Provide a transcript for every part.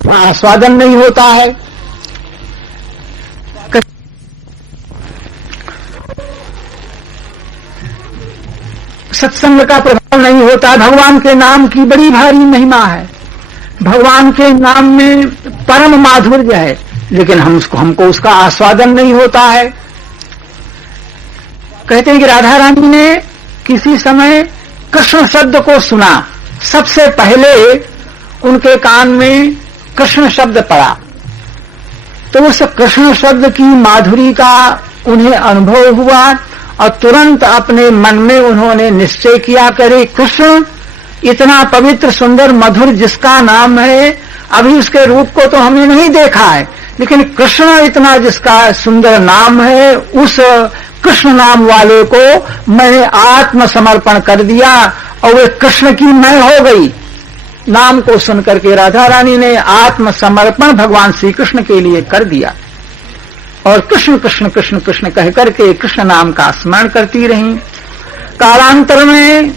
आस्वादन नहीं होता है। सत्संग का प्रभाव नहीं होता। भगवान के नाम की बड़ी भारी महिमा है, भगवान के नाम में परम माधुर्य है, लेकिन हमको उसका आस्वादन नहीं होता है। कहते हैं कि राधा रानी ने किसी समय कृष्ण शब्द को सुना, सबसे पहले उनके कान में कृष्ण शब्द पड़ा, तो उस कृष्ण शब्द की माधुरी का उन्हें अनुभव हुआ और तुरंत अपने मन में उन्होंने निश्चय किया, करे कृष्ण इतना पवित्र सुंदर मधुर जिसका नाम है, अभी उसके रूप को तो हमने नहीं देखा है, लेकिन कृष्ण इतना जिसका सुंदर नाम है, उस कृष्ण नाम वाले को मैंने आत्मसमर्पण कर दिया और वे कृष्ण की मैं हो गई। नाम को सुनकर के राधा रानी ने आत्मसमर्पण भगवान श्री कृष्ण के लिए कर दिया और कृष्ण कृष्ण कृष्ण कृष्ण कह करके कृष्ण नाम का स्मरण करती रहीं। कालांतर में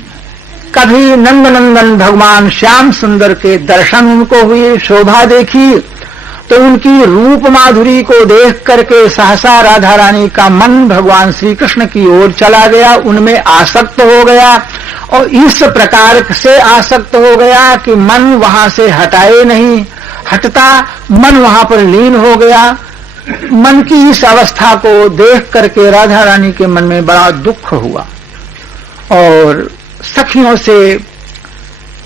कभी नंदनंदन भगवान श्याम सुंदर के दर्शन उनको हुए, शोभा देखी, तो उनकी रूप माधुरी को देख करके सहसा राधा रानी का मन भगवान श्री कृष्ण की ओर चला गया, उनमें आसक्त हो गया और इस प्रकार से आसक्त हो गया कि मन वहां से हटाए नहीं, हटता मन वहां पर लीन हो गया। मन की इस अवस्था को देख करके राधा रानी के मन में बड़ा दुख हुआ और सखियों से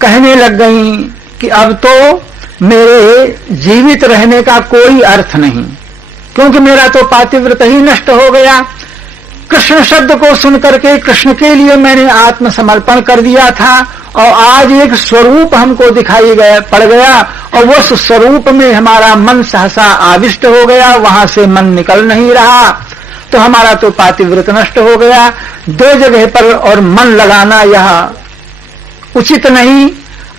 कहने लग गईं कि अब तो मेरे जीवित रहने का कोई अर्थ नहीं, क्योंकि मेरा तो पातिव्रत ही नष्ट हो गया। कृष्ण शब्द को सुनकर के कृष्ण के लिए मैंने आत्मसमर्पण कर दिया था और आज एक स्वरूप हमको दिखाई पड़ गया और वो स्वरूप में हमारा मन सहसा आविष्ट हो गया, वहां से मन निकल नहीं रहा, तो हमारा तो पातिव्रत नष्ट हो गया। दो जगह पर और मन लगाना यह उचित नहीं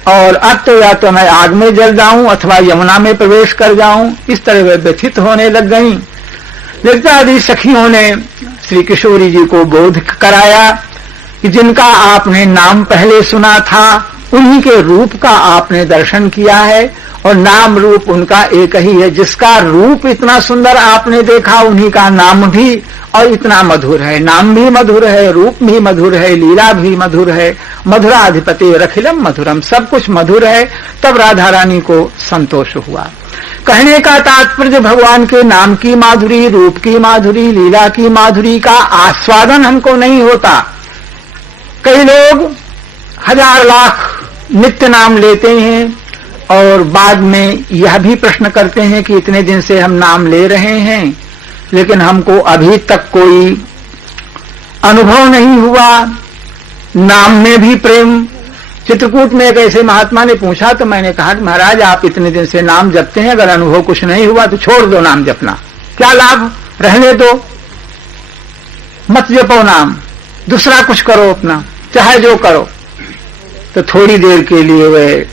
और अब तो या तो मैं आग में जल जाऊं अथवा यमुना में प्रवेश कर जाऊं, इस तरह वे व्यथित होने लग गईं। ललितादि सखियों ने श्री किशोरी जी को बोध कराया कि जिनका आपने नाम पहले सुना था उन्हीं के रूप का आपने दर्शन किया है और नाम रूप उनका एक ही है। जिसका रूप इतना सुंदर आपने देखा उन्हीं का नाम भी और इतना मधुर है, नाम भी मधुर है, रूप भी मधुर है, लीला भी मधुर है, मधुराधिपति रखिलम मधुरम, सब कुछ मधुर है। तब राधा रानी को संतोष हुआ। कहने का तात्पर्य भगवान के नाम की माधुरी, रूप की माधुरी, लीला की माधुरी का आस्वादन हमको नहीं होता। कई लोग हजार लाख नित्य नाम लेते हैं और बाद में यह भी प्रश्न करते हैं कि इतने दिन से हम नाम ले रहे हैं लेकिन हमको अभी तक कोई अनुभव नहीं हुआ, नाम में भी प्रेम। चित्रकूट में एक ऐसे महात्मा ने पूछा तो मैंने कहा कि महाराज आप इतने दिन से नाम जपते हैं, अगर अनुभव कुछ नहीं हुआ तो छोड़ दो नाम जपना, क्या लाभ, रहने दो, मत जपो नाम, दूसरा कुछ करो अपना, चाहे जो करो। तो थोड़ी देर के लिए वे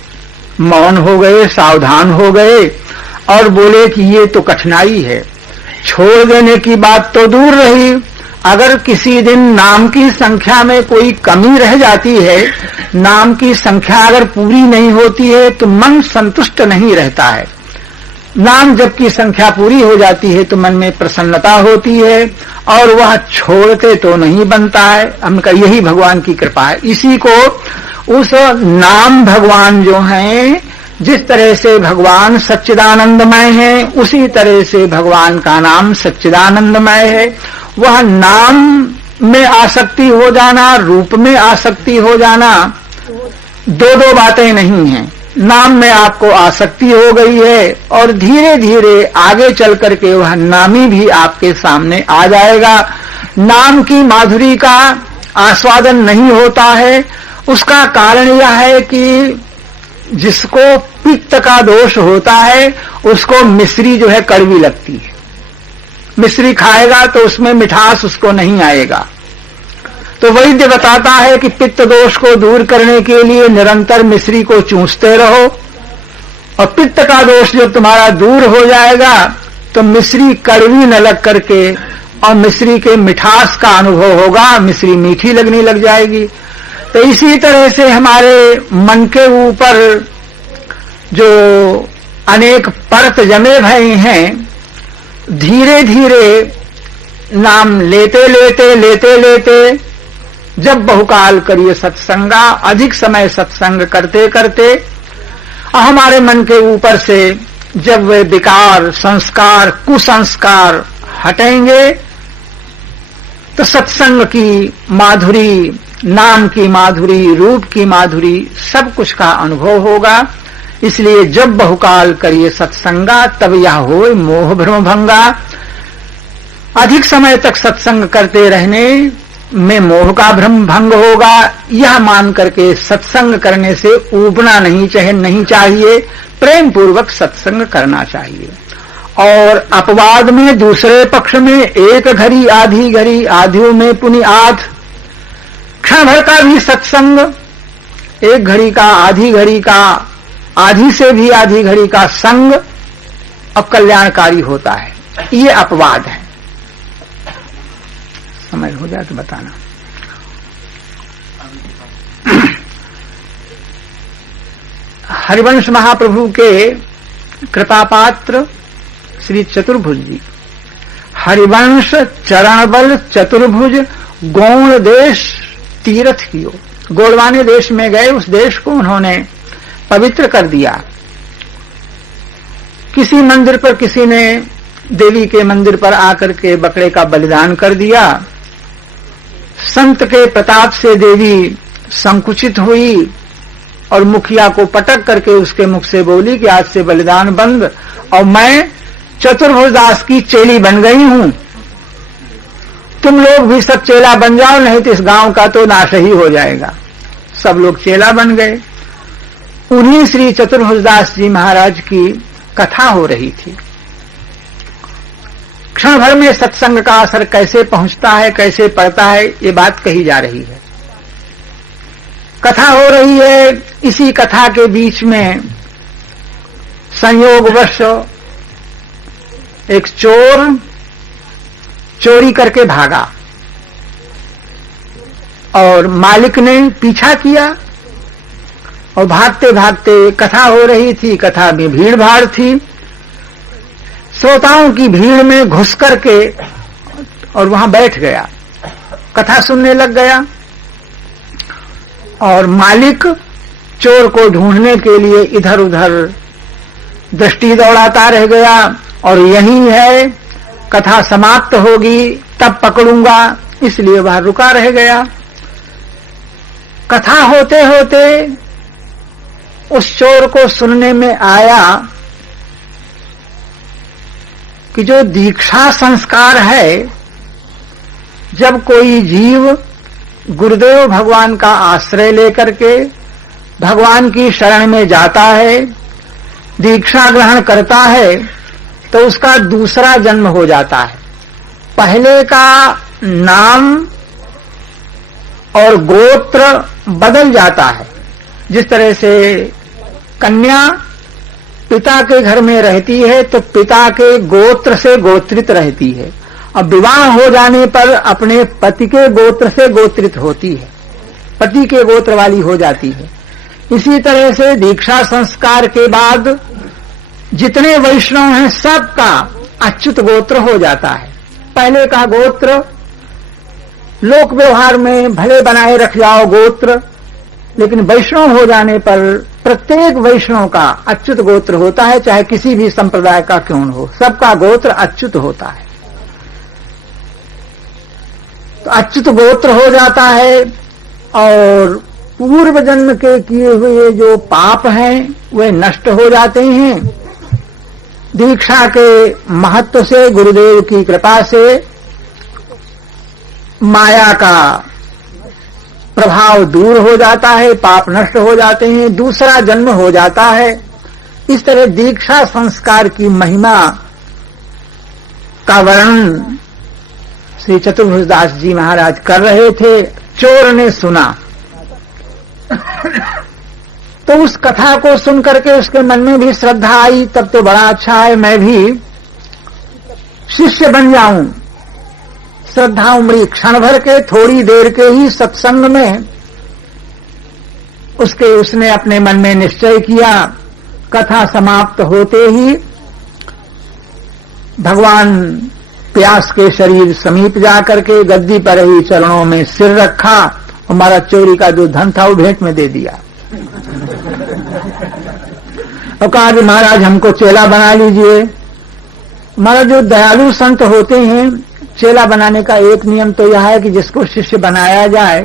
मौन हो गए, सावधान हो गए और बोले कि ये तो कठिनाई है, छोड़ देने की बात तो दूर रही, अगर किसी दिन नाम की संख्या में कोई कमी रह जाती है, नाम की संख्या अगर पूरी नहीं होती है तो मन संतुष्ट नहीं रहता है। नाम जब की संख्या पूरी हो जाती है तो मन में प्रसन्नता होती है और वह छोड़ते तो नहीं बनता है। हमका यही भगवान की कृपा है। इसी को उस नाम भगवान जो हैं, जिस तरह से भगवान सच्चिदानंदमय है उसी तरह से भगवान का नाम सच्चिदानंदमय है। वह नाम में आसक्ति हो जाना, रूप में आसक्ति हो जाना, दो दो बातें नहीं हैं। नाम में आपको आसक्ति हो गई है और धीरे धीरे आगे चल करके वह नामी भी आपके सामने आ जाएगा। नाम की माधुरी का आस्वादन नहीं होता है, उसका कारण यह है कि जिसको पित्त का दोष होता है उसको मिश्री जो है कड़वी लगती है, मिश्री खाएगा तो उसमें मिठास उसको नहीं आएगा। तो वैद्य बताता है कि पित्त दोष को दूर करने के लिए निरंतर मिश्री को चूसते रहो और पित्त का दोष जब तुम्हारा दूर हो जाएगा तो मिश्री कड़वी न लग करके और मिश्री के मिठास का अनुभव होगा, मिश्री मीठी लगने लग जाएगी। तो इसी तरह से हमारे मन के ऊपर जो अनेक परत जमे भये हैं, धीरे धीरे नाम लेते लेते जब बहुकाल करिए सत्संगा, अधिक समय सत्संग करते करते हमारे मन के ऊपर से जब वे विकार, संस्कार, कुसंस्कार हटेंगे तो सत्संग की माधुरी, नाम की माधुरी, रूप की माधुरी, सब कुछ का अनुभव होगा। इसलिए जब बहुकाल करिए सत्संगा, तब यह होए मोह भ्रम भंगा। अधिक समय तक सत्संग करते रहने में मोह का भ्रम भंग होगा, यह मान करके सत्संग करने से ऊबना नहीं चाहिए, प्रेम पूर्वक सत्संग करना चाहिए। और अपवाद में दूसरे पक्ष में एक घड़ी आधी घड़ी, आधियों में पुनि आध, क्षण भर का भी सत्संग, एक घड़ी का, आधी घड़ी का, आधी से भी आधी घड़ी का संग अब कल्याणकारी होता है। ये अपवाद है। समझ हो जाए तो बताना। हरिवंश महाप्रभु के कृपापात्र श्री चतुर्भुज जी, हरिवंश चरण बल चतुर्भुज गौण देश तीर्थ कियो, गोड़वाने देश में गए, उस देश को उन्होंने पवित्र कर दिया। किसी मंदिर पर किसी ने देवी के मंदिर पर आकर के बकरे का बलिदान कर दिया, संत के प्रताप से देवी संकुचित हुई और मुखिया को पटक करके उसके मुख से बोली कि आज से बलिदान बंद, और मैं चतुर्भुज दास की चेली बन गई हूं, तुम लोग भी सब चेला बन जाओ, नहीं तो इस गांव का तो नाश ही हो जाएगा। सब लोग चेला बन गए। उन्हीं श्री चतुर्भुज दास जी महाराज की कथा हो रही थी। क्षण भर में सत्संग का असर कैसे पहुंचता है, कैसे पड़ता है, ये बात कही जा रही है। कथा हो रही है, इसी कथा के बीच में संयोगवश एक चोर चोरी करके भागा और मालिक ने पीछा किया, और भागते भागते कथा हो रही थी, कथा में भीड़ भाड़ थी, श्रोताओं की भीड़ में घुस करके और वहां बैठ गया, कथा सुनने लग गया। और मालिक चोर को ढूंढने के लिए इधर उधर दृष्टि दौड़ाता रह गया, और यही है कथा समाप्त होगी तब पकड़ूंगा, इसलिए वह रुका रह गया। कथा होते होते उस चोर को सुनने में आया कि जो दीक्षा संस्कार है, जब कोई जीव गुरुदेव भगवान का आश्रय लेकर के भगवान की शरण में जाता है, दीक्षा ग्रहण करता है, तो उसका दूसरा जन्म हो जाता है। पहले का नाम और गोत्र बदल जाता है। जिस तरह से कन्या पिता के घर में रहती है तो पिता के गोत्र से गोत्रित रहती है, अब विवाह हो जाने पर अपने पति के गोत्र से गोत्रित होती है, पति के गोत्र वाली हो जाती है। इसी तरह से दीक्षा संस्कार के बाद जितने वैष्णव हैं सबका अच्युत गोत्र हो जाता है। पहले का गोत्र लोक व्यवहार में भले बनाए रख जाओ गोत्र, लेकिन वैष्णव हो जाने पर प्रत्येक वैष्णव का अच्युत गोत्र होता है, चाहे किसी भी संप्रदाय का क्यों न हो, सबका गोत्र अच्युत होता है। तो अच्युत गोत्र हो जाता है और पूर्व जन्म के किए हुए जो पाप हैं वे नष्ट हो जाते हैं। दीक्षा के महत्व से, गुरुदेव की कृपा से माया का प्रभाव दूर हो जाता है, पाप नष्ट हो जाते हैं, दूसरा जन्म हो जाता है। इस तरह दीक्षा संस्कार की महिमा का वर्णन श्री चतुर्भुज दास जी महाराज कर रहे थे। चोर ने सुना तो उस कथा को सुन करके उसके मन में भी श्रद्धा आई, तब तो बड़ा अच्छा है, मैं भी शिष्य बन जाऊं। श्रद्धा उमड़ी, क्षण भर के, थोड़ी देर के ही सत्संग में उसने अपने मन में निश्चय किया, कथा समाप्त होते ही भगवान प्यास के शरीर समीप जाकर के गद्दी पर ही चरणों में सिर रखा और महाराज चोरी का जो धन था वो भेंट में दे दिया और कहा कि महाराज हमको चेला बना लीजिए। महाराज जो दयालु संत होते हैं, चेला बनाने का एक नियम तो यह है कि जिसको शिष्य बनाया जाए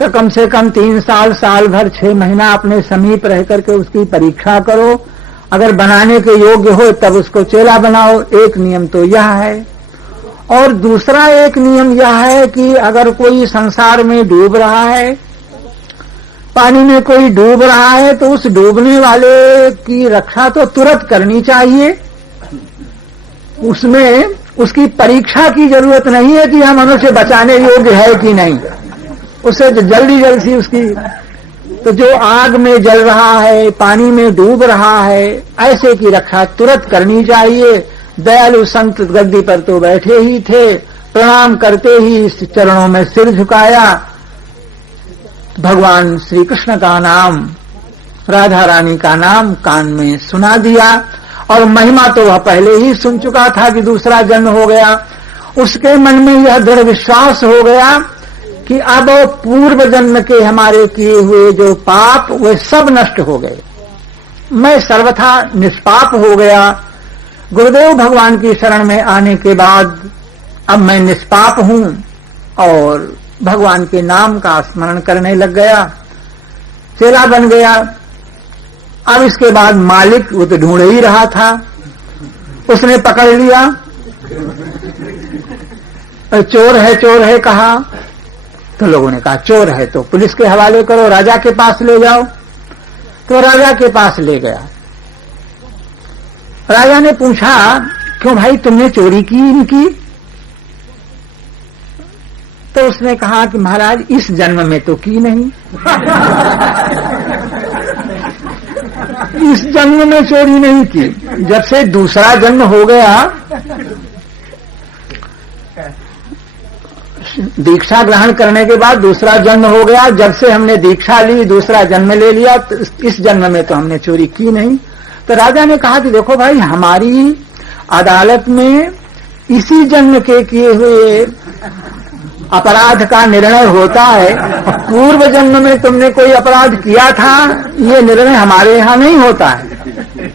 तो कम से कम 3 साल, साल भर, 6 महीना अपने समीप रह करके उसकी परीक्षा करो। अगर बनाने के योग्य हो तब उसको चेला बनाओ। एक नियम तो यह है। और दूसरा एक नियम यह है कि अगर कोई संसार में डूब रहा है, पानी में कोई डूब रहा है, तो उस डूबने वाले की रक्षा तो तुरंत करनी चाहिए। उसमें उसकी परीक्षा की जरूरत नहीं है कि हम मनुष्य बचाने योग्य है कि नहीं। उसे जल्दी से उसकी, तो जो आग में जल रहा है, पानी में डूब रहा है, ऐसे की रक्षा तुरंत करनी चाहिए। दयालु संत गद्दी पर तो बैठे ही थे, प्रणाम करते ही चरणों में सिर झुकाया, भगवान श्री कृष्ण का नाम, राधा रानी का नाम कान में सुना दिया। और महिमा तो वह पहले ही सुन चुका था कि दूसरा जन्म हो गया। उसके मन में यह दृढ़ विश्वास हो गया कि अब पूर्व जन्म के हमारे किए हुए जो पाप वे सब नष्ट हो गए, मैं सर्वथा निष्पाप हो गया। गुरुदेव भगवान की शरण में आने के बाद अब मैं निष्पाप हूं और भगवान के नाम का स्मरण करने लग गया, चेला बन गया। अब इसके बाद मालिक वो तो ढूंढ ही रहा था, उसने पकड़ लिया, चोर है कहा। तो लोगों ने कहा चोर है तो पुलिस के हवाले करो, राजा के पास ले जाओ। तो राजा के पास ले गया। राजा ने पूछा, क्यों भाई तुमने चोरी की इनकी? तो उसने कहा कि महाराज इस जन्म में तो की नहीं इस जन्म में चोरी नहीं की। जब से दूसरा जन्म हो गया, दीक्षा ग्रहण करने के बाद दूसरा जन्म हो गया, जब से हमने दीक्षा ली, दूसरा जन्म ले लिया, तो इस जन्म में तो हमने चोरी की नहीं। तो राजा ने कहा कि देखो भाई, हमारी अदालत में इसी जन्म के किए हुए अपराध का निर्णय होता है। पूर्व जन्म में तुमने कोई अपराध किया था, ये निर्णय हमारे यहाँ नहीं होता है।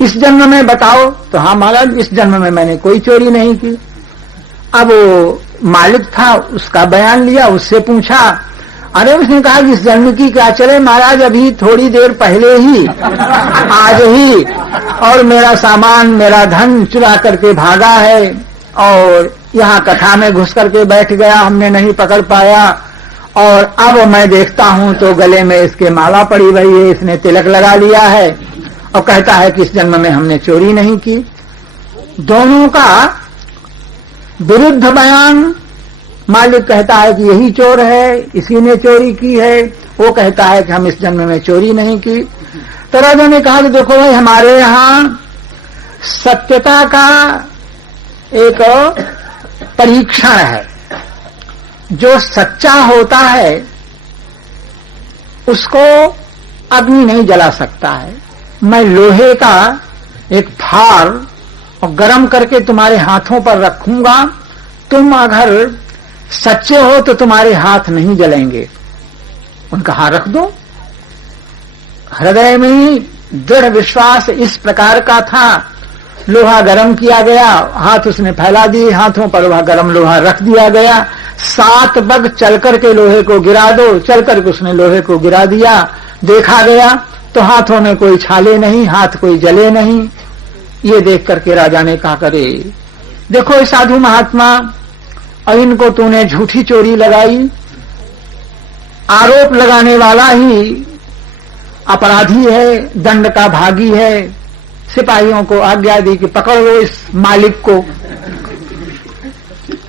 इस जन्म में बताओ। तो हाँ महाराज, इस जन्म में मैंने कोई चोरी नहीं की। अब वो मालिक था, उसका बयान लिया, उससे पूछा। अरे उसने कहा कि इस जन्म की क्या चले महाराज, अभी थोड़ी देर पहले ही, आज ही, और मेरा सामान, मेरा धन चुरा करके भागा है और यहाँ कथा में घुस करके बैठ गया, हमने नहीं पकड़ पाया। और अब मैं देखता हूं तो गले में इसके माला पड़ी हुई है, इसने तिलक लगा लिया है और कहता है कि इस जन्म में हमने चोरी नहीं की। दोनों का विरुद्ध बयान। मालिक कहता है कि यही चोर है, इसी ने चोरी की है, वो कहता है कि हम इस जन्म में चोरी नहीं की। तो राजा ने कहा कि देखो भाई, हमारे यहाँ सत्यता का एक परीक्षण है। जो सच्चा होता है उसको अग्नि नहीं जला सकता है। मैं लोहे का एक फार और गरम करके तुम्हारे हाथों पर रखूंगा, तुम अगर सच्चे हो तो तुम्हारे हाथ नहीं जलेंगे। उनका हाथ रख दो। हृदय में दृढ़ विश्वास इस प्रकार का था। लोहा गरम किया गया, हाथ उसने फैला दिए, हाथों पर वह गरम लोहा रख दिया गया। 7 बग चल करके लोहे को गिरा दो, चल करके उसने लोहे को गिरा दिया। देखा गया तो हाथों में कोई छाले नहीं, हाथ कोई जले नहीं। ये देख करके राजा ने कहा, करे देखो ये साधु महात्मा, और इनको तूने झूठी चोरी लगाई। आरोप लगाने वाला ही अपराधी है, दंड का भागी है। सिपाहियों को आज्ञा दी कि पकड़ लो इस मालिक को,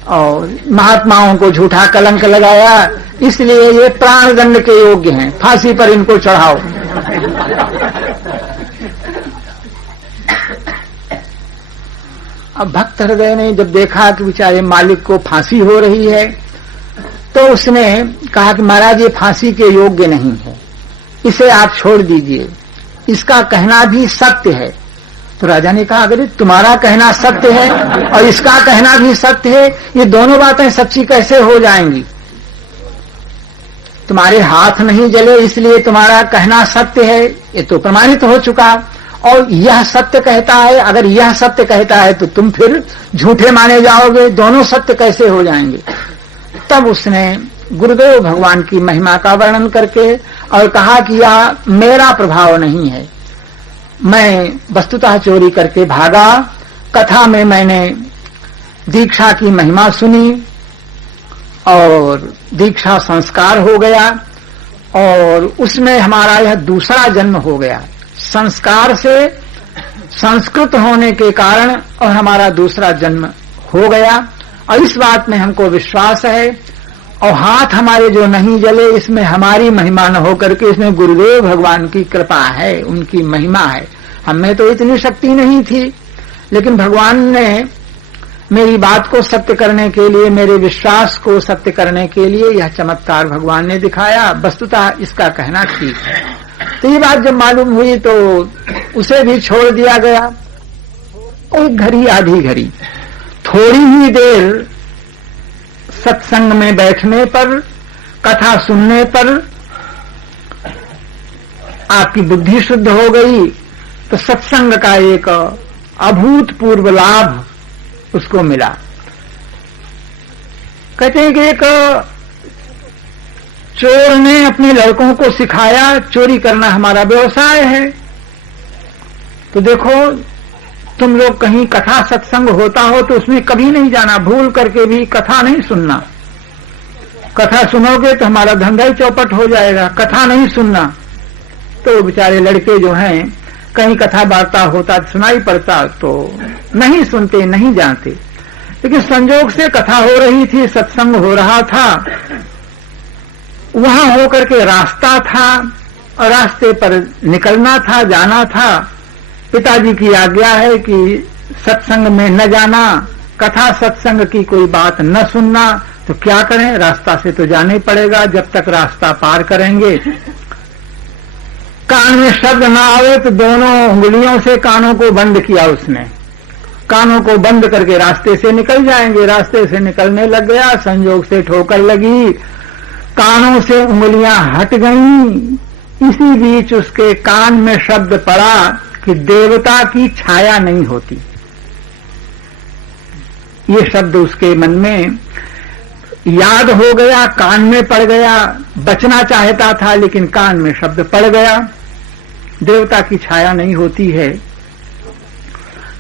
और महात्माओं को झूठा कलंक लगाया, इसलिए ये प्राण दंड के योग्य हैं, फांसी पर इनको चढ़ाओ। अब भक्त हृदय ने जब देखा कि बेचारे मालिक को फांसी हो रही है, तो उसने कहा कि महाराज ये फांसी के योग्य नहीं है, इसे आप छोड़ दीजिए, इसका कहना भी सत्य है। तो राजा ने कहा अगर तुम्हारा कहना सत्य है और इसका कहना भी सत्य है, ये दोनों बातें सच्ची कैसे हो जाएंगी? तुम्हारे हाथ नहीं जले इसलिए तुम्हारा कहना सत्य है, ये तो प्रमाणित हो चुका। और यह सत्य कहता है, अगर यह सत्य कहता है तो तुम फिर झूठे माने जाओगे, दोनों सत्य कैसे हो जाएंगे? तब उसने गुरुदेव भगवान की महिमा का वर्णन करके और कहा कि यह मेरा प्रभाव नहीं है, मैं वस्तुतः चोरी करके भागा, कथा में मैंने दीक्षा की महिमा सुनी और दीक्षा संस्कार हो गया और उसमें हमारा यह दूसरा जन्म हो गया। संस्कार से संस्कृत होने के कारण और हमारा दूसरा जन्म हो गया और इस बात में हमको विश्वास है। और हाथ हमारे जो नहीं जले इसमें हमारी महिमा न होकर के इसमें गुरुदेव भगवान की कृपा है, उनकी महिमा है। हमें तो इतनी शक्ति नहीं थी, लेकिन भगवान ने मेरी बात को सत्य करने के लिए, मेरे विश्वास को सत्य करने के लिए यह चमत्कार भगवान ने दिखाया। वस्तुतः इसका कहना ठीक है। तो ये बात जब मालूम हुई तो उसे भी छोड़ दिया गया। एक घड़ी आधी घड़ी, थोड़ी ही देर सत्संग में बैठने पर, कथा सुनने पर आपकी बुद्धि शुद्ध हो गई तो सत्संग का एक अभूतपूर्व लाभ उसको मिला। कहते हैं कि एक चोर ने अपने लड़कों को सिखाया चोरी करना हमारा व्यवसाय है। तो देखो तुम लोग कहीं कथा सत्संग होता हो तो उसमें कभी नहीं जाना, भूल करके भी कथा नहीं सुनना। कथा सुनोगे तो हमारा धंधा ही चौपट हो जाएगा। कथा नहीं सुनना। तो बेचारे लड़के जो हैं कहीं कथा वार्ता होता सुनाई पड़ता तो नहीं सुनते, नहीं जानते। लेकिन संजोग से कथा हो रही थी, सत्संग हो रहा था, वहां होकर के रास्ता था और रास्ते पर निकलना था, जाना था। पिताजी की आज्ञा है कि सत्संग में न जाना, कथा सत्संग की कोई बात न सुनना। तो क्या करें, रास्ता से तो जाना ही पड़ेगा। जब तक रास्ता पार करेंगे, कान में शब्द ना आवे तो दोनों उंगलियों से कानों को बंद किया उसने। कानों को बंद करके रास्ते से निकल जाएंगे। रास्ते से निकलने लग गया, संयोग से ठोकर लगी, कानों से उंगलियां हट गईं। इसी बीच उसके कान में शब्द पड़ा कि देवता की छाया नहीं होती। ये शब्द उसके मन में याद हो गया, कान में पड़ गया। बचना चाहता था लेकिन कान में शब्द पड़ गया, देवता की छाया नहीं होती है।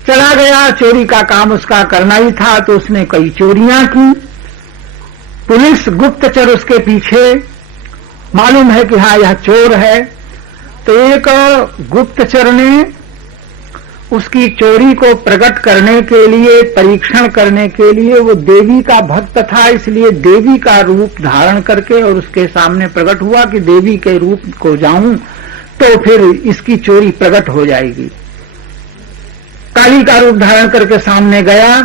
चला गया, चोरी का काम उसका करना ही था तो उसने कई चोरियां की। पुलिस गुप्तचर उसके पीछे, मालूम है कि हाँ यह चोर है। तो एक गुप्तचर ने उसकी चोरी को प्रकट करने के लिए, परीक्षण करने के लिए, वो देवी का भक्त था इसलिए देवी का रूप धारण करके और उसके सामने प्रकट हुआ कि देवी के रूप को जाऊं तो फिर इसकी चोरी प्रकट हो जाएगी। काली का रूप धारण करके सामने गया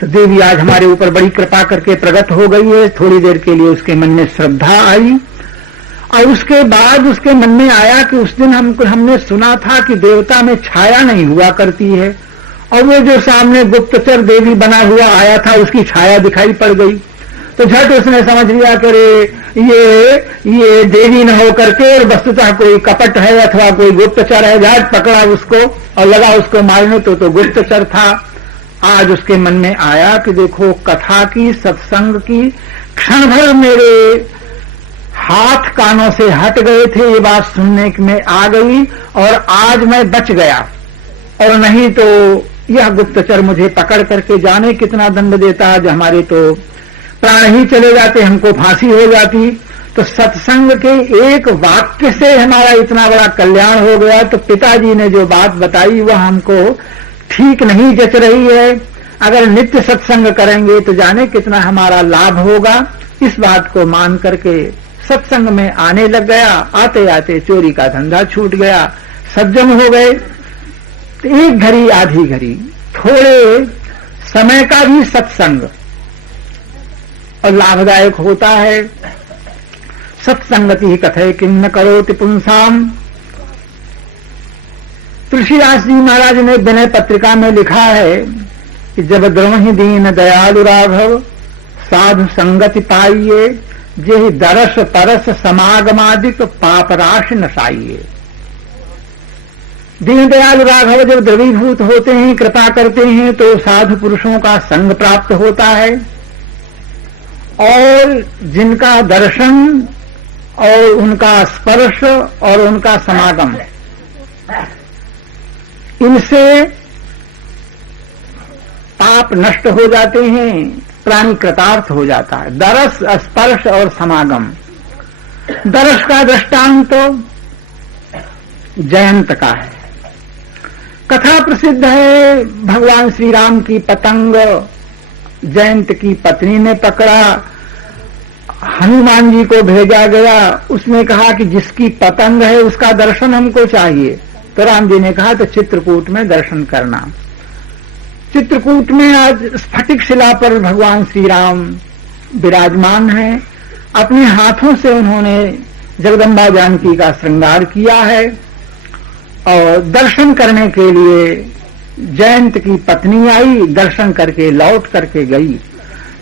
तो देवी आज हमारे ऊपर बड़ी कृपा करके प्रकट हो गई है। थोड़ी देर के लिए उसके मन में श्रद्धा आई और उसके बाद उसके मन में आया कि उस दिन हमने सुना था कि देवता में छाया नहीं हुआ करती है और वो जो सामने गुप्तचर देवी बना हुआ आया था उसकी छाया दिखाई पड़ गई। तो झट उसने समझ लिया कि ये देवी न हो करके और वस्तुतः कोई कपट है अथवा कोई गुप्तचर है। झट पकड़ा उसको और लगा उसको मारने तो गुप्तचर था। आज उसके मन में आया कि देखो कथा की, सत्संग की, क्षण भर मेरे हाथ कानों से हट गए थे, ये बात सुनने में आ गई और आज मैं बच गया। और नहीं तो यह गुप्तचर मुझे पकड़ करके जाने कितना दंड देता, जो हमारे तो प्राण ही चले जाते, हमको फांसी हो जाती। तो सत्संग के एक वाक्य से हमारा इतना बड़ा कल्याण हो गया। तो पिताजी ने जो बात बताई वह हमको ठीक नहीं जच रही है। अगर नित्य सत्संग करेंगे तो जाने कितना हमारा लाभ होगा। इस बात को मान करके सत्संग में आने लग गया। आते आते चोरी का धंधा छूट गया, सज्जन हो गए। तो एक घड़ी आधी घड़ी, थोड़े समय का भी सत्संग और लाभदायक होता है। सत्संगति ही कथे किम न करोति पुंसाम, तुलसीदास जी महाराज ने विनय पत्रिका में लिखा है कि जब द्रवहि दीन दयालु राघव साधु संगति पाइये, जेहि दरस तरस समागमादिक पाप राशि नसाइये। दीन दयालु राघव जब द्रवीभूत होते हैं, कृपा करते हैं, तो साधु पुरुषों का संग प्राप्त होता है और जिनका दर्शन और उनका स्पर्श और उनका समागम, इनसे पाप नष्ट हो जाते हैं, प्राणी कृतार्थ हो जाता है। दरस, स्पर्श और समागम। दरस का दृष्टांत जयंत का है। कथा प्रसिद्ध है, भगवान श्री राम की पतंग जयंत की पत्नी ने पकड़ा, हनुमान जी को भेजा गया, उसने कहा कि जिसकी पतंग है उसका दर्शन हमको चाहिए। तो राम जी ने कहा तो चित्रकूट में दर्शन करना। चित्रकूट में आज स्फटिक शिला पर भगवान श्री राम विराजमान हैं। अपने हाथों से उन्होंने जगदम्बा जानकी का श्रृंगार किया है और दर्शन करने के लिए जयंत की पत्नी आई, दर्शन करके लौट करके गई।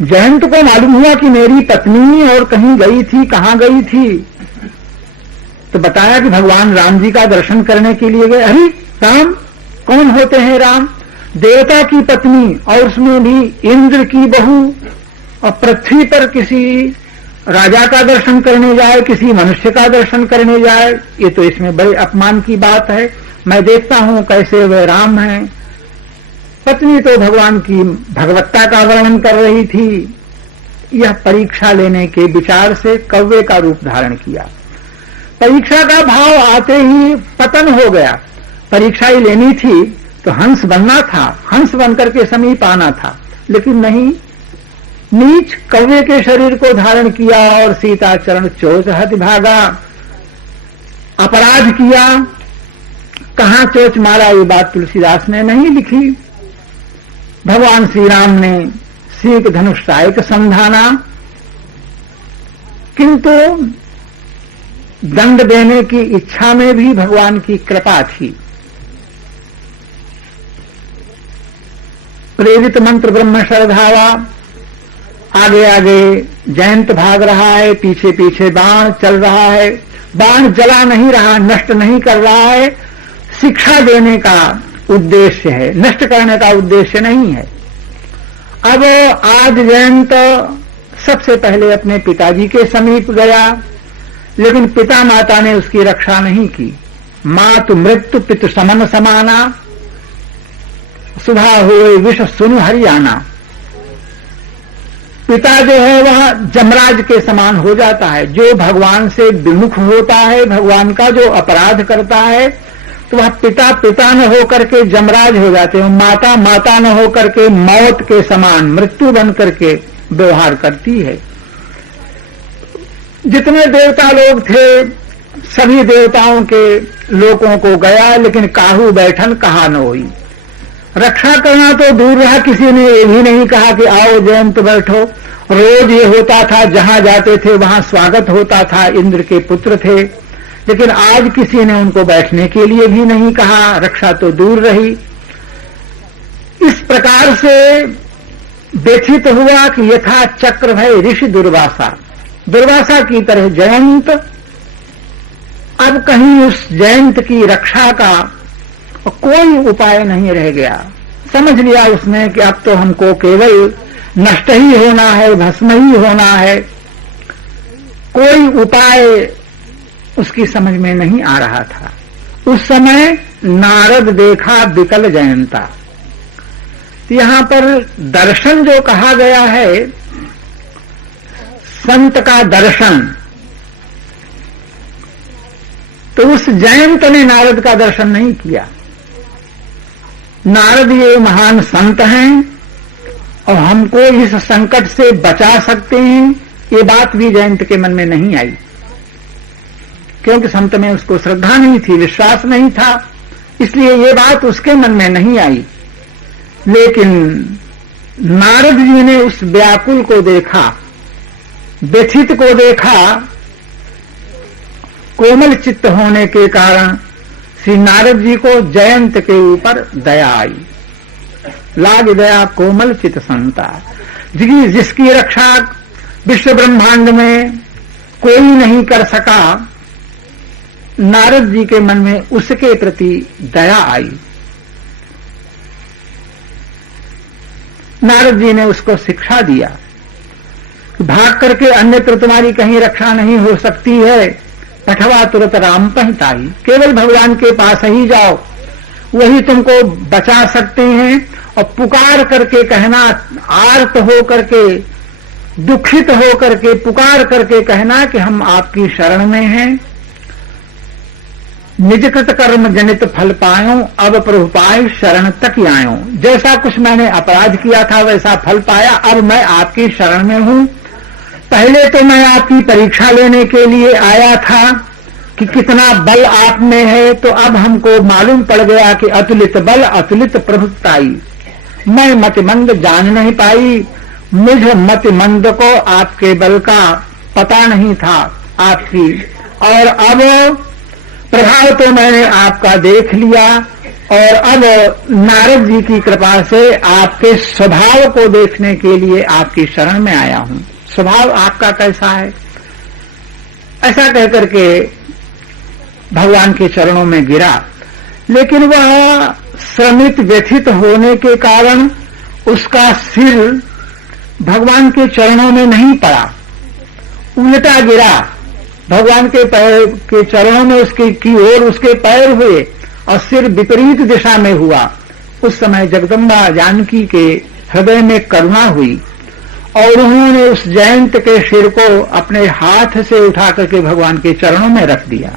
जयंत को मालूम हुआ कि मेरी पत्नी और कहीं गई थी, कहां गई थी, तो बताया कि भगवान राम जी का दर्शन करने के लिए गए। अरे राम कौन होते हैं? राम देवता की पत्नी और उसमें भी इंद्र की बहू, और पृथ्वी पर किसी राजा का दर्शन करने जाए, किसी मनुष्य का दर्शन करने जाए, ये तो इसमें बड़े अपमान की बात है। मैं देखता हूं कैसे वे राम हैं। पत्नी तो भगवान की भगवत्ता का वर्णन कर रही थी। यह परीक्षा लेने के विचार से कौवे का रूप धारण किया। परीक्षा का भाव आते ही पतन हो गया। परीक्षा ही लेनी थी तो हंस बनना था, हंस बनकर के समीप आना था, लेकिन नहीं, नीच कौवे के शरीर को धारण किया और सीता चरण चोच हति भागा। अपराध किया। कहां चोच मारा ये बात तुलसीदास ने नहीं लिखी। भगवान श्री राम ने सीक धनुष सायक समझाना, किंतु दंड देने की इच्छा में भी भगवान की कृपा थी। प्रेरित मंत्र ब्रह्म श्रद्धावा। आगे आगे जयंत भाग रहा है, पीछे पीछे बाण चल रहा है। बाण जला नहीं रहा, नष्ट नहीं कर रहा है, शिक्षा देने का उद्देश्य है, नष्ट करने का उद्देश्य नहीं है। अब आज जयंत सबसे पहले अपने पिताजी के समीप गया, लेकिन पिता माता ने उसकी रक्षा नहीं की। मातु मृत्यु पितु समन समाना, सुबह हुए विष सुनु हरियाणा। पिता जो है वह जमराज के समान हो जाता है। जो भगवान से विमुख होता है, भगवान का जो अपराध करता है, तो वह पिता पिता न होकर के जमराज हो जाते हैं। माता माता न होकर के मौत के समान, मृत्यु बन करके व्यवहार करती है। जितने देवता लोग थे सभी देवताओं के लोगों को गया, लेकिन काहू बैठन कहा न हुई। रक्षा करना तो दूर रहा, किसी ने ये भी नहीं कहा कि आओ जयंत बैठो। रोज ये होता था, जहां जाते थे वहां स्वागत होता था, इंद्र के पुत्र थे, लेकिन आज किसी ने उनको बैठने के लिए भी नहीं कहा, रक्षा तो दूर रही। इस प्रकार से व्यथित हुआ कि यथा चक्र भय ऋषि दुर्वासा, दुर्वासा की तरह जयंत। अब कहीं उस जयंत की रक्षा का कोई उपाय नहीं रह गया। समझ लिया उसने कि अब तो हमको केवल नष्ट ही होना है, भस्म ही होना है। कोई उपाय उसकी समझ में नहीं आ रहा था। उस समय नारद देखा विकल जयंता। यहां पर दर्शन जो कहा गया है, संत का दर्शन, तो उस जयंत ने नारद का दर्शन नहीं किया। नारद ये महान संत हैं और हमको इस संकट से बचा सकते हैं, ये बात भी जयंत के मन में नहीं आई, क्योंकि संत में उसको श्रद्धा नहीं थी, विश्वास नहीं था, इसलिए ये बात उसके मन में नहीं आई। लेकिन नारद जी ने उस व्याकुल को देखा, व्यथित को देखा। कोमल चित्त होने के कारण श्री नारद जी को जयंत के ऊपर दया आई। लाग दया कोमल चित संता, जिसकी रक्षा विश्व ब्रह्मांड में कोई नहीं कर सका, नारद जी के मन में उसके प्रति दया आई। नारद जी ने उसको शिक्षा दिया, भाग करके अन्यत्र तुम्हारी कहीं रक्षा नहीं हो सकती है, पठवा तुरंत राम पहिताई, केवल भगवान के पास ही जाओ, वही तुमको बचा सकते हैं। और पुकार करके कहना, आर्त हो करके, दुखित हो करके, पुकार करके कहना कि हम आपकी शरण में हैं। निजकृत कर्म जनित फल पायो, अब प्रभु पाए शरण तक आयो। जैसा कुछ मैंने अपराध किया था वैसा फल पाया, अब मैं आपकी शरण में हूं। पहले तो मैं आपकी परीक्षा लेने के लिए आया था कि कितना बल आप में है, तो अब हमको मालूम पड़ गया कि अतुलित बल अतुलित प्रभुताई। मैं मतिमंद जान नहीं पाई, मुझ मतिमंद को आपके बल का पता नहीं था आपकी, और अब प्रभाव तो मैंने आपका देख लिया। और अब नारद जी की कृपा से आपके स्वभाव को देखने के लिए आपकी शरण में आया हूं। स्वभाव आपका कैसा है, ऐसा कहकर के भगवान के चरणों में गिरा। लेकिन वह श्रमित व्यथित होने के कारण उसका सिर भगवान के चरणों में नहीं पड़ा, उल्टा गिरा। भगवान के पैर के चरणों में उसके की ओर उसके पैर हुए और सिर विपरीत दिशा में हुआ। उस समय जगदम्बा जानकी के हृदय में करुणा हुई और उन्होंने उस जयंत के सिर को अपने हाथ से उठा करके भगवान के चरणों में रख दिया।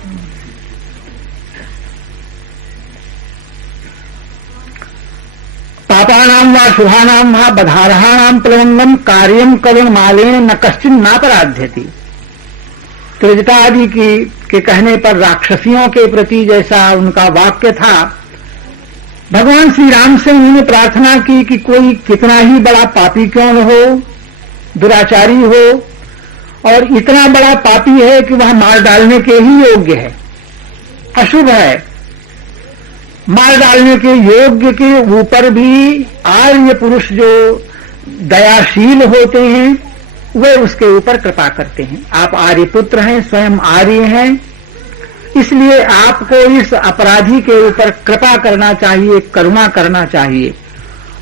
पापानाम वा शुभानाम वा बधारहाणाम प्लवंगम कार्यम करुण मालेन न कश्चिन नापराध्यति। त्रिजटा आदि के कहने पर राक्षसियों के प्रति जैसा उनका वाक्य था, भगवान श्री राम से उन्होंने प्रार्थना की कि कोई कितना ही बड़ा पापी क्यों न हो, दुराचारी हो, और इतना बड़ा पापी है कि वह मार डालने के ही योग्य है, अशुभ है, मार डालने के योग्य के ऊपर भी आर्य पुरुष जो दयाशील होते हैं वे उसके ऊपर कृपा करते हैं। आप आर्य पुत्र हैं, स्वयं आर्य हैं, इसलिए आपको इस अपराधी के ऊपर कृपा करना चाहिए, करुणा करना चाहिए।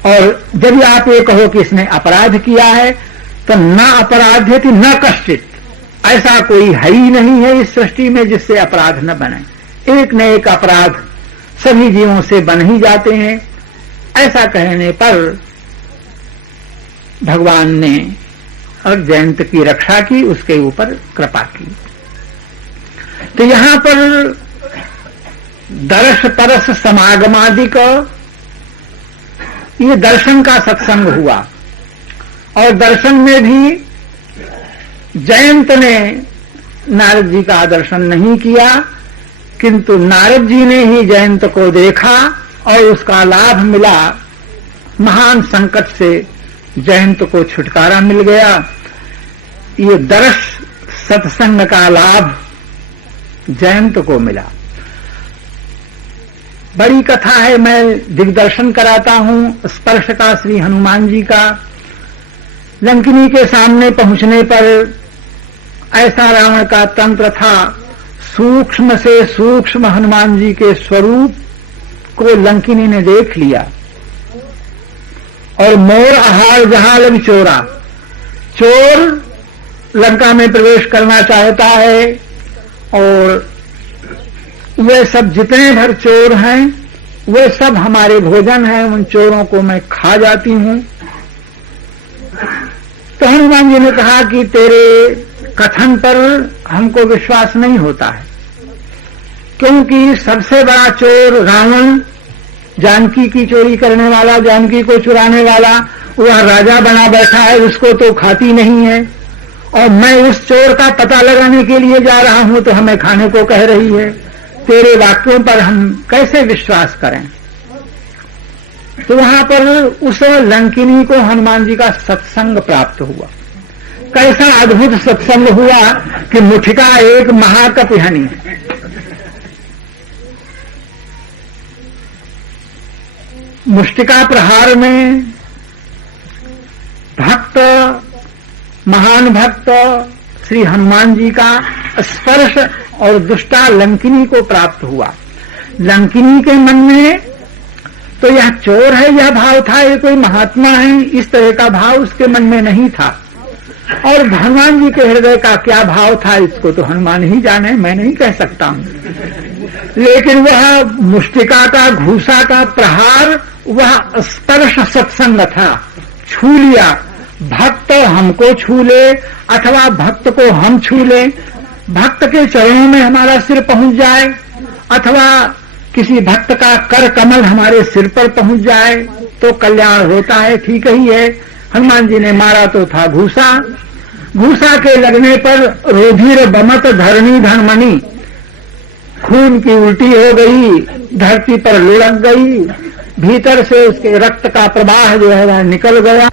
और जब आप ये कहो कि इसने अपराध किया है तो न अपराध्यति न कश्चित, ऐसा कोई है ही नहीं है इस सृष्टि में जिससे अपराध न बने। एक न एक अपराध सभी जीवों से बन ही जाते हैं। ऐसा कहने पर भगवान ने और जयंत की रक्षा की, उसके ऊपर कृपा की। तो यहां पर दर्श परस समागमादि का ये दर्शन का सत्संग हुआ, और दर्शन में भी जयंत ने नारद जी का दर्शन नहीं किया, किंतु नारद जी ने ही जयंत को देखा और उसका लाभ मिला। महान संकट से जयंत को छुटकारा मिल गया। ये दर्श सत्संग का लाभ जयंत को मिला। बड़ी कथा है, मैं दिग्दर्शन कराता हूं स्पर्श का श्री हनुमान जी का। लंकिनी के सामने पहुंचने पर ऐसा रावण का तंत्र था, सूक्ष्म से सूक्ष्म हनुमान जी के स्वरूप को लंकिनी ने देख लिया, और मोर आहार जहां लग चोरा, चोर लंका में प्रवेश करना चाहता है, और वे सब जितने भर चोर हैं वे सब हमारे भोजन हैं, उन चोरों को मैं खा जाती हूं। तो हनुमान जी ने कहा कि तेरे कथन पर हमको विश्वास नहीं होता है, क्योंकि सबसे बड़ा चोर रावण, जानकी की चोरी करने वाला, जानकी को चुराने वाला, वह राजा बना बैठा है, उसको तो खाती नहीं है, और मैं उस चोर का पता लगाने के लिए जा रहा हूं तो हमें खाने को कह रही है। तेरे वाक्यों पर हम कैसे विश्वास करें। तो वहां पर उस लंकिनी को हनुमान जी का सत्संग प्राप्त हुआ। कैसा अद्भुत सत्संग हुआ कि मुठिका एक महाकपिहनी, मुष्टिका प्रहार में भक्त, महान भक्त श्री हनुमान जी का स्पर्श और दुष्टा लंकिनी को प्राप्त हुआ। लंकिनी के मन में तो यह चोर है यह भाव था, ये कोई महात्मा है इस तरह का भाव उसके मन में नहीं था। और हनुमान जी के हृदय का क्या भाव था इसको तो हनुमान ही जाने, मैं नहीं कह सकता हूं। लेकिन वह मुष्टिका का, घूसा का प्रहार, वह स्पर्श सत्संग था, छू लिया। भक्त हमको छू ले अथवा भक्त को हम छू ले, भक्त के चरणों में हमारा सिर पहुंच जाए अथवा किसी भक्त का कर कमल हमारे सिर पर पहुंच जाए तो कल्याण होता है, ठीक ही है। हनुमान जी ने मारा तो था घूसा, घूसा के लगने पर रोधिर बमत धरणी धनमणि, खून की उल्टी हो गई, धरती पर लुढ़क गई, भीतर से उसके रक्त का प्रवाह जो है वह निकल गया।